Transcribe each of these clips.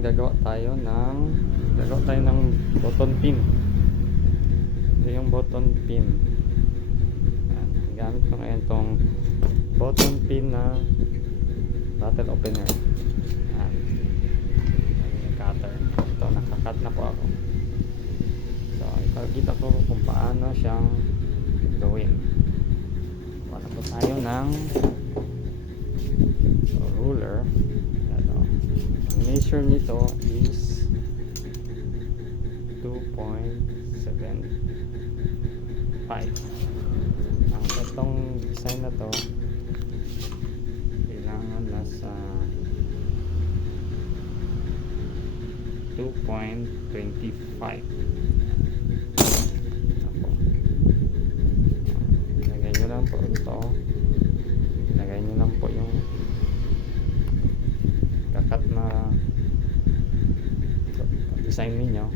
ngayon gagawa tayo ng button pin. Ito yung button pin. Yan. Gamit ko ngayon tong button pin na bottle opener. Yan. Yung cutter. Ito, nakakat na po ako. So, ipakita ko kung paano siyang gawin. Wala po tayo ng ruler. Ano, ang measure nito is 2.75. Ang itong design na to kailangan nasa 2.25. Lagay nyo lang po ito. Lagay nyo lang po yung kakat na design ninyo.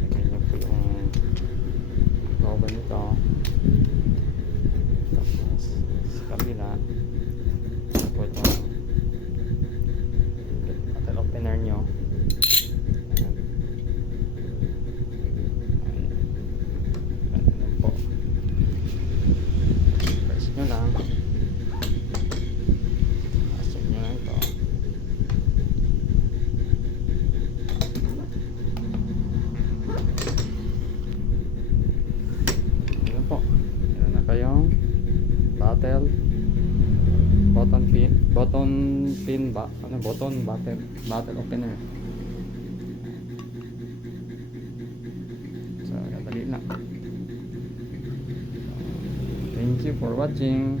Lagay nyo po yung logo nito. Tapos sa kabila po itong bottle opener nyo. Ayan. Ayan po. Press nyo lang. Pasok nyo lang ito. Ayan po. Ayan na kayong bottle opener. So, dali lang. Thank you for watching.